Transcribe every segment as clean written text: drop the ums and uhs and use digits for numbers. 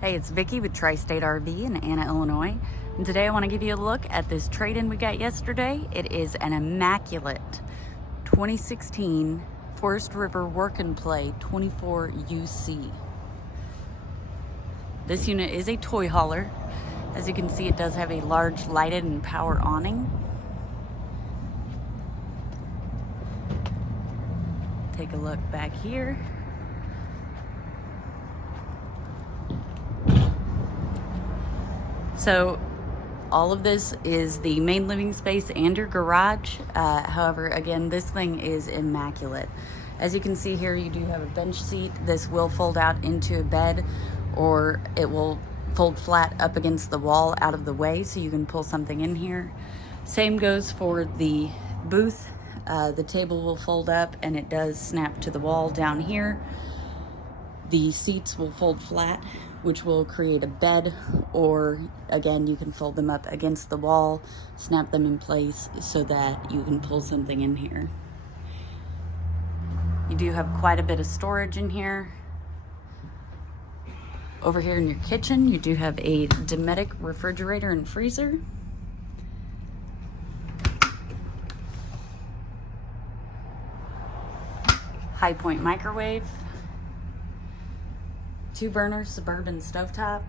Hey, it's Vicki with Tri-State RV in Anna, Illinois. And today I want to give you a look at this trade-in we got yesterday. It is an immaculate 2016 Forest River Work and Play 24 UC. This unit is a toy hauler. As you can see, it does have a large lighted and power awning. Take a look back here. So all of this is the main living space and your garage. However, again, this thing is immaculate. As you can see here, you do have a bench seat. This will fold out into a bed, or it will fold flat up against the wall out of the way so you can pull something in here. Same goes for the booth. The table will fold up and it does snap to the wall down here. The seats will fold flat, which will create a bed, or again, you can fold them up against the wall, snap them in place so that you can pull something in here. You do have quite a bit of storage in here. Over here in your kitchen, you do have a Dometic refrigerator and freezer. High point microwave. 2-burner Suburban stovetop,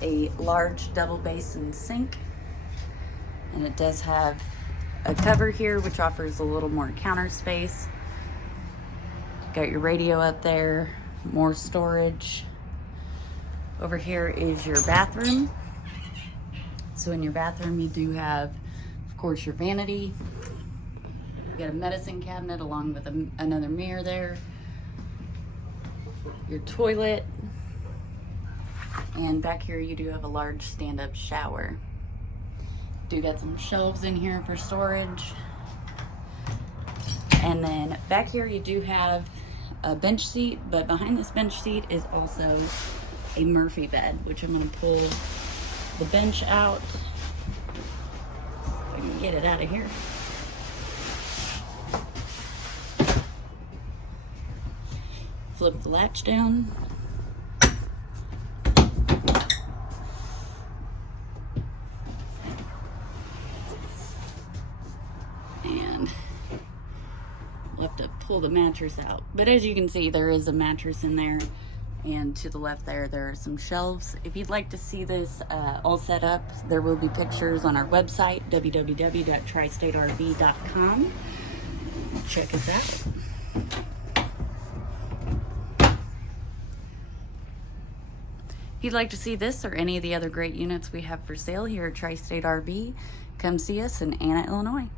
a large double basin sink, and it does have a cover here which offers a little more counter space. Got your radio up there, more storage. Over here is your bathroom. So in your bathroom you do have, of course, your vanity. You got a medicine cabinet along with another mirror there. Your toilet, and back here you do have a large stand-up shower. Do got some shelves in here for storage, and then back here you do have a bench seat, but behind this bench seat is also a Murphy bed, which I'm going to pull the bench out. If I can get it out of here. Flip the latch down. And we'll have to pull the mattress out. But as you can see, there is a mattress in there. And to the left there are some shelves. If you'd like to see this all set up, there will be pictures on our website, www.tristaterv.com. Check us out. If you'd like to see this or any of the other great units we have for sale here at Tri-State RV, come see us in Anna, Illinois.